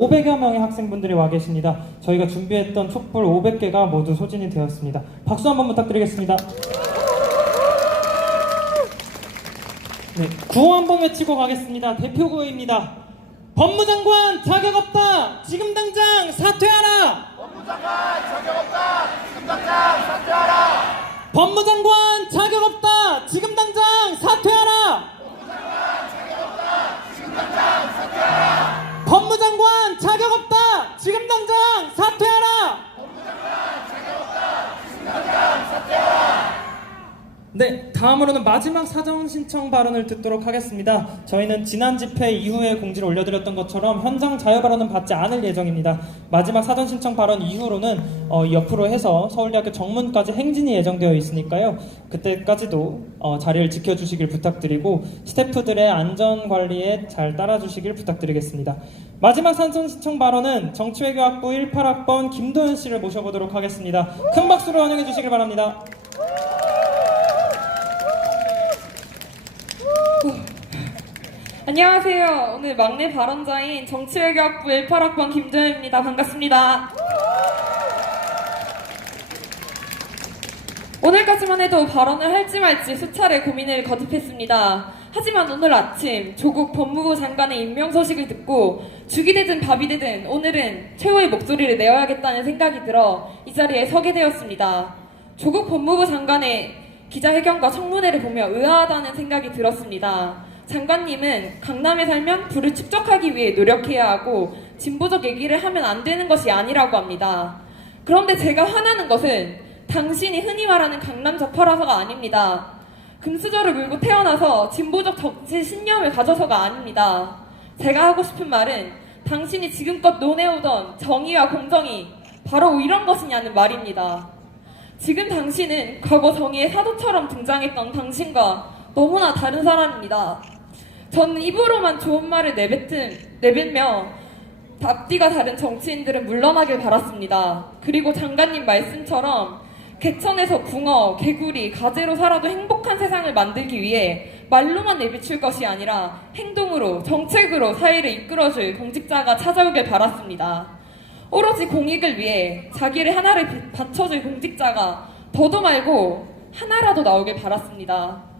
500여 명의 학생분들이 와 계십니다. 저희가 준비했던 촛불 500개가 모두 소진이 되었습니다. 박수 한번 부탁드리겠습니다. 네, 구호 한번 외치고 가겠습니다. 대표 구호입니다. 법무장관 자격 없다! 지금 당장 사퇴하라! 법무장관 자격 없다! 지금 당장 사퇴하라! 법무장관 자격 없다! 지금 당장 사퇴하라! 법무장관 자격 없다! 지금 당장 사퇴하라! 법무장관 자격 없다! 지금 당장 사퇴하라! 법무장관 자격 없다! 지금 당장 사퇴하라! 네, 다음으로는 마지막 사전 신청 발언을 듣도록 하겠습니다. 저희는 지난 집회 이후에 공지를 올려드렸던 것처럼 현장 자유 발언은 받지 않을 예정입니다. 마지막 사전 신청 발언 이후로는 옆으로 해서 서울대학교 정문까지 행진이 예정되어 있으니까요. 그때까지도 자리를 지켜주시길 부탁드리고 스태프들의 안전관리에 잘 따라주시길 부탁드리겠습니다. 마지막 사전 신청 발언은 정치외교학부 18학번 김도현 씨를 모셔보도록 하겠습니다. 큰 박수로 환영해 주시길 바랍니다. 안녕하세요. 오늘 막내 발언자인 정치외교학부 18학번 김도현입니다. 반갑습니다. 오늘까지만 해도 발언을 할지 말지 수차례 고민을 거듭했습니다. 하지만 오늘 아침 조국 법무부 장관의 임명 소식을 듣고 죽이 되든 밥이 되든 오늘은 최후의 목소리를 내어야겠다는 생각이 들어 이 자리에 서게 되었습니다. 조국 법무부 장관의 기자회견과 청문회를 보며 의아하다는 생각이 들었습니다. 장관님은 강남에 살면 부를 축적하기 위해 노력해야 하고 진보적 얘기를 하면 안 되는 것이 아니라고 합니다. 그런데 제가 화나는 것은 당신이 흔히 말하는 강남 좌파라서가 아닙니다. 금수저를 물고 태어나서 진보적 정치 신념을 가져서가 아닙니다. 제가 하고 싶은 말은 당신이 지금껏 논해오던 정의와 공정이 바로 이런 것이냐는 말입니다. 지금 당신은 과거 정의의 사도처럼 등장했던 당신과 너무나 다른 사람입니다. 저는 입으로만 좋은 말을 내뱉며 앞뒤가 다른 정치인들은 물러나길 바랐습니다. 그리고 장관님 말씀처럼 개천에서 붕어, 개구리, 가재로 살아도 행복한 세상을 만들기 위해 말로만 내비칠 것이 아니라 행동으로, 정책으로 사회를 이끌어줄 공직자가 찾아오길 바랐습니다. 오로지 공익을 위해 자기를 하나를 바쳐줄 공직자가 더도 말고 하나라도 나오길 바랐습니다.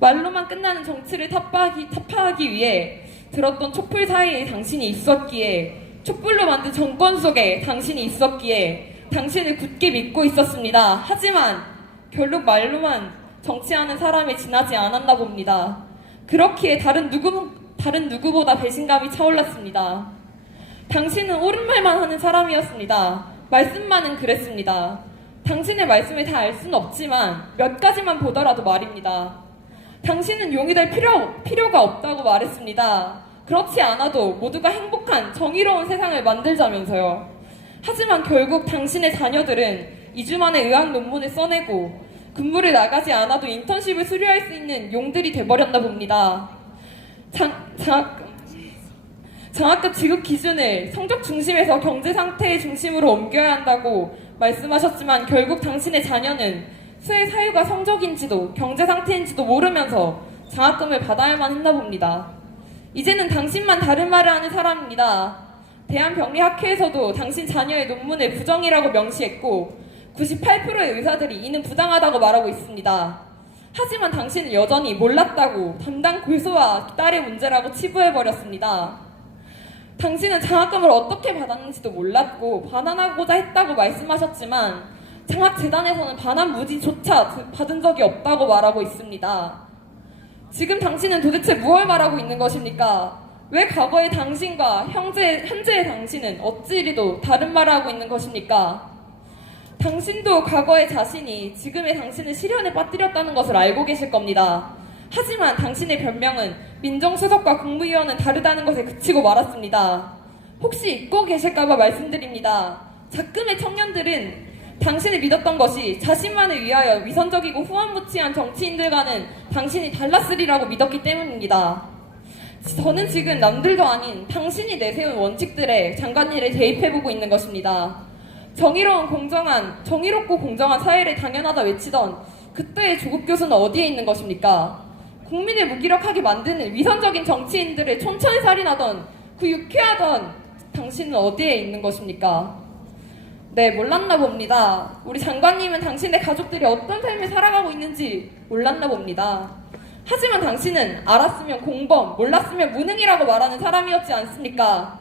말로만 끝나는 정치를 타파하기 위해 들었던 촛불 사이에 당신이 있었기에, 촛불로 만든 정권 속에 당신이 있었기에 당신을 굳게 믿고 있었습니다. 하지만 결국 말로만 정치하는 사람이 지나지 않았나 봅니다. 그렇기에 다른 누구보다 배신감이 차올랐습니다. 당신은 옳은 말만 하는 사람이었습니다. 말씀만은 그랬습니다. 당신의 말씀을 다 알 수는 없지만 몇 가지만 보더라도 말입니다. 당신은 용이 될 필요가 없다고 말했습니다. 그렇지 않아도 모두가 행복한 정의로운 세상을 만들자면서요. 하지만 결국 당신의 자녀들은 2주 만에 의학 논문을 써내고 근무를 나가지 않아도 인턴십을 수료할 수 있는 용들이 돼버렸나 봅니다. 장학금 지급 기준을 성적 중심에서 경제 상태의 중심으로 옮겨야 한다고 말씀하셨지만 결국 당신의 자녀는 수의 사유가 성적인지도 경제 상태인지도 모르면서 장학금을 받아야만 했나 봅니다. 이제는 당신만 다른 말을 하는 사람입니다. 대한병리학회에서도 당신 자녀의 논문을 부정이라고 명시했고 98%의 의사들이 이는 부당하다고 말하고 있습니다. 하지만 당신은 여전히 몰랐다고 담당 교수와 딸의 문제라고 치부해버렸습니다. 당신은 장학금을 어떻게 받았는지도 몰랐고 반환하고자 했다고 말씀하셨지만 장학재단에서는 반환 무지조차 받은 적이 없다고 말하고 있습니다. 지금 당신은 도대체 무엇을 말하고 있는 것입니까? 왜 과거의 당신과 현재의 당신은 어찌 이리도 다른 말을 하고 있는 것입니까? 당신도 과거의 자신이 지금의 당신을 시련에 빠뜨렸다는 것을 알고 계실 겁니다. 하지만 당신의 변명은 민정수석과 국무위원은 다르다는 것에 그치고 말았습니다. 혹시 잊고 계실까봐 말씀드립니다. 작금의 청년들은 당신을 믿었던 것이 자신만을 위하여 위선적이고 후한무치한 정치인들과는 당신이 달랐으리라고 믿었기 때문입니다. 저는 지금 남들도 아닌 당신이 내세운 원칙들에 장관일에 대입해보고 있는 것입니다. 정의롭고 공정한 사회를 당연하다 외치던 그때의 조국 교수는 어디에 있는 것입니까? 국민을 무기력하게 만드는 위선적인 정치인들을 촌철살인하던 그 유쾌하던 당신은 어디에 있는 것입니까? 네, 몰랐나 봅니다. 우리 장관님은 당신의 가족들이 어떤 삶을 살아가고 있는지 몰랐나 봅니다. 하지만 당신은 알았으면 공범, 몰랐으면 무능이라고 말하는 사람이었지 않습니까?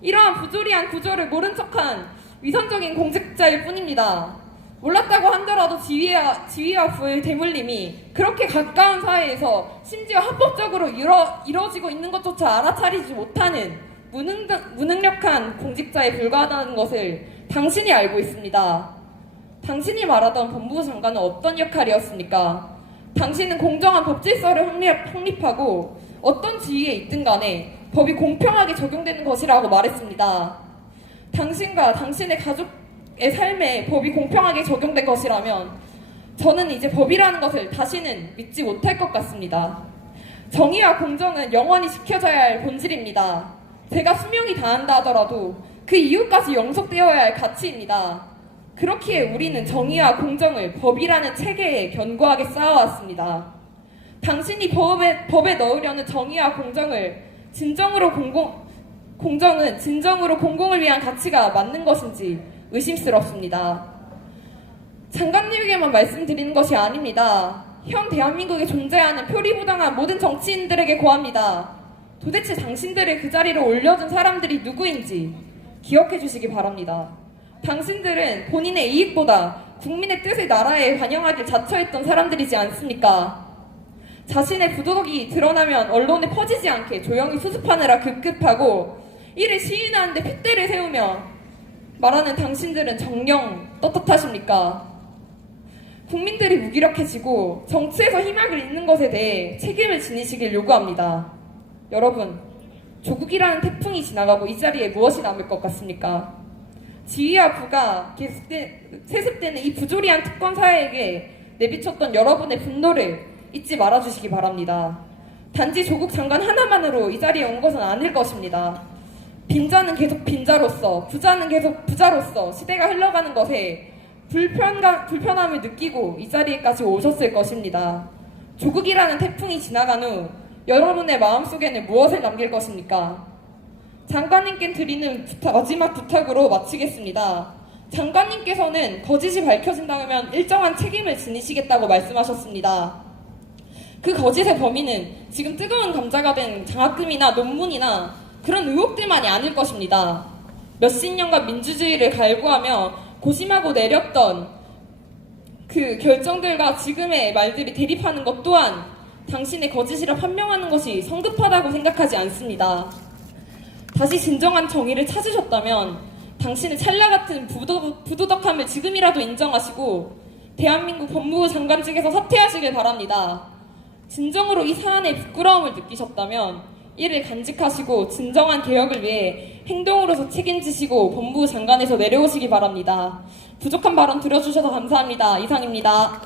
이러한 부조리한 구조를 모른 척한 위선적인 공직자일 뿐입니다. 몰랐다고 하더라도 지위와 부의 대물림이 그렇게 가까운 사이에서 심지어 합법적으로 이루어지고 있는 것조차 알아차리지 못하는 무능력한 공직자에 불과하다는 것을 당신이 알고 있습니다. 당신이 말하던 법무부 장관은 어떤 역할이었습니까? 당신은 공정한 법 질서를 확립하고 어떤 지위에 있든 간에 법이 공평하게 적용되는 것이라고 말했습니다. 당신과 당신의 가족의 삶에 법이 공평하게 적용된 것이라면 저는 이제 법이라는 것을 다시는 믿지 못할 것 같습니다. 정의와 공정은 영원히 지켜져야 할 본질입니다. 제가 수명이 다한다 하더라도 그 이후까지 영속되어야 할 가치입니다. 그렇기에 우리는 정의와 공정을 법이라는 체계에 견고하게 쌓아왔습니다. 당신이 법에 넣으려는 정의와 공정은 진정으로 공공을 위한 가치가 맞는 것인지 의심스럽습니다. 장관님에게만 말씀드리는 것이 아닙니다. 현 대한민국에 존재하는 표리부당한 모든 정치인들에게 고합니다. 도대체 당신들을 그 자리로 올려준 사람들이 누구인지 기억해 주시기 바랍니다. 당신들은 본인의 이익보다 국민의 뜻을 나라에 반영하길 자처했던 사람들이지 않습니까? 자신의 부도덕이 드러나면 언론에 퍼지지 않게 조용히 수습하느라 급급하고 이를 시인하는 데 핏대를 세우며 말하는 당신들은 정녕 떳떳하십니까? 국민들이 무기력해지고 정치에서 희망을 잃는 것에 대해 책임을 지니시길 요구합니다. 여러분, 조국이라는 태풍이 지나가고 이 자리에 무엇이 남을 것 같습니까? 지위와 부가 세습되는 이 부조리한 특권 사회에게 내비쳤던 여러분의 분노를 잊지 말아주시기 바랍니다. 단지 조국 장관 하나만으로 이 자리에 온 것은 아닐 것입니다. 빈자는 계속 빈자로서, 부자는 계속 부자로서 시대가 흘러가는 것에 불편함을 느끼고 이 자리에까지 오셨을 것입니다. 조국이라는 태풍이 지나간 후 여러분의 마음속에는 무엇을 남길 것입니까? 장관님께 드리는 마지막 부탁으로 마치겠습니다. 장관님께서는 거짓이 밝혀진다면 일정한 책임을 지니시겠다고 말씀하셨습니다. 그 거짓의 범인은 지금 뜨거운 감자가 된 장학금이나 논문이나 그런 의혹들만이 아닐 것입니다. 몇십 년간 민주주의를 갈구하며 고심하고 내렸던 그 결정들과 지금의 말들이 대립하는 것 또한 당신의 거짓이라 판명하는 것이 성급하다고 생각하지 않습니다. 다시 진정한 정의를 찾으셨다면 당신의 찰나같은 부도덕함을 지금이라도 인정하시고 대한민국 법무부 장관직에서 사퇴하시길 바랍니다. 진정으로 이 사안에 부끄러움을 느끼셨다면 이를 간직하시고 진정한 개혁을 위해 행동으로서 책임지시고 법무부 장관에서 내려오시기 바랍니다. 부족한 발언 들어주셔서 감사합니다. 이상입니다.